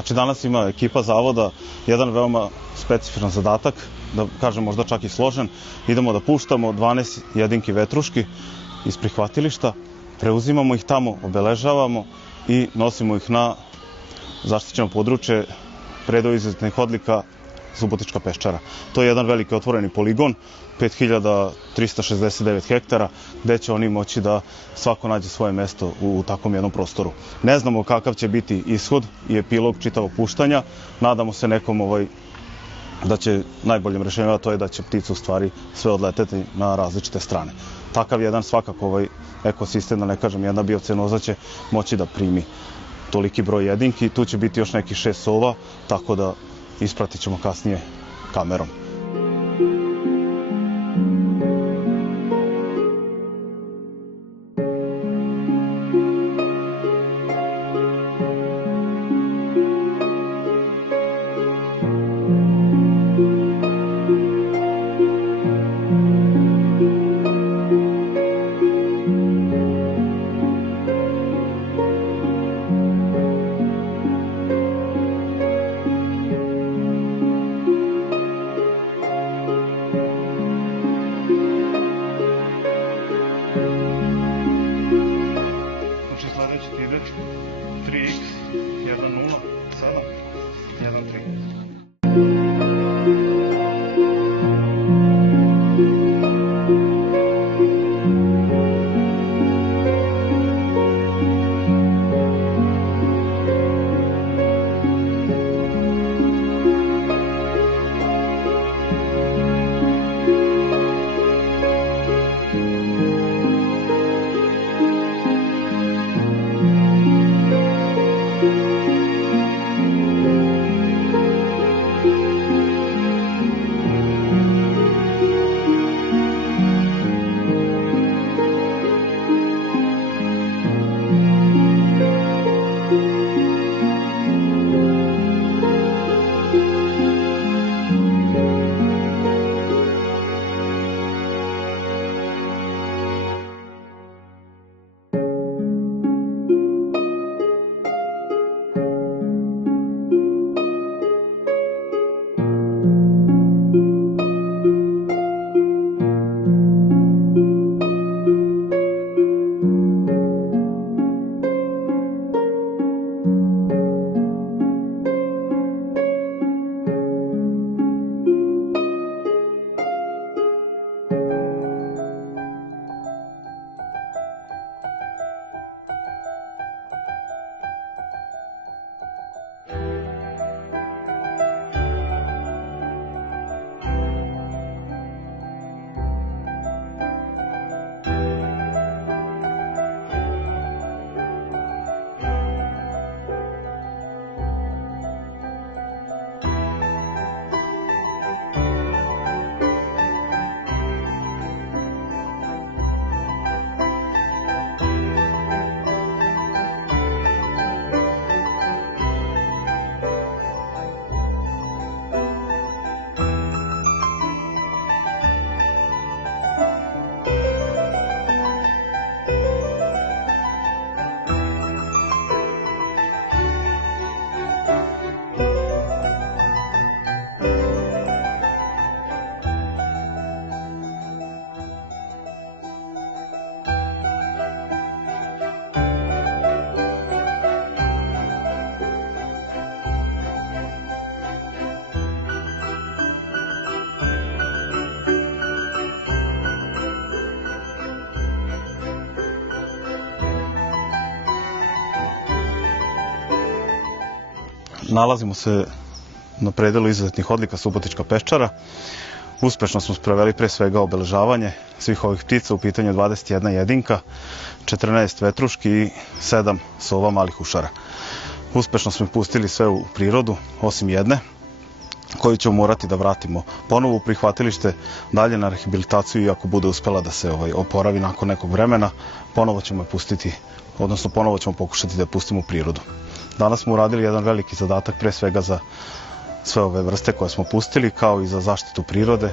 Znači danas ima ekipa zavoda jedan veoma specifičan zadatak, da kažem možda čak i složen. Idemo da puštamo 12 jedinki vetruški iz prihvatilišta, preuzimamo ih tamo, obeležavamo i nosimo ih na zaštićeno područje predeo izuzetnih odlika Subotička Peščara. To je jedan veliki otvoreni poligon, 5369 hektara, gde će oni moći da svako nađe svoje mesto u takvom jednom prostoru. Ne znamo kakav će biti ishod i epilog čitavog puštanja. Nadamo se nekom da će najboljim rešenjem, a to je da će ptice u stvari sve odleteti na različite strane. Takav jedan svakako ekosistem, da ne kažem jedna biocenoza, će moći da primi toliki broj jedinki. Tu će biti još nekih 6 sova, tako da ispratit ćemo kasnije kamerom. Sledeći ide 3x 1.0 7 1.3. Nalazimo se na predelu izuzetnih odlika Subotička Peščara. Uspešno smo sproveli pre svega obeležavanje svih ovih ptica, u pitanju 21 jedinka, 14 vetruški i 7 sova malih ušara. Uspešno smo pustili sve u prirodu, osim jedne, koju ćemo morati da vratimo ponovo u prihvatilište, dalje na rehabilitaciju, i ako bude uspela da se oporavi nakon nekog vremena, ponovo ćemo je pustiti, odnosno ponovo ćemo pokušati da je pustimo u prirodu. Danas smo uradili jedan veliki zadatak pre svega za sve ove vrste koje smo pustili, kao i za zaštitu prirode.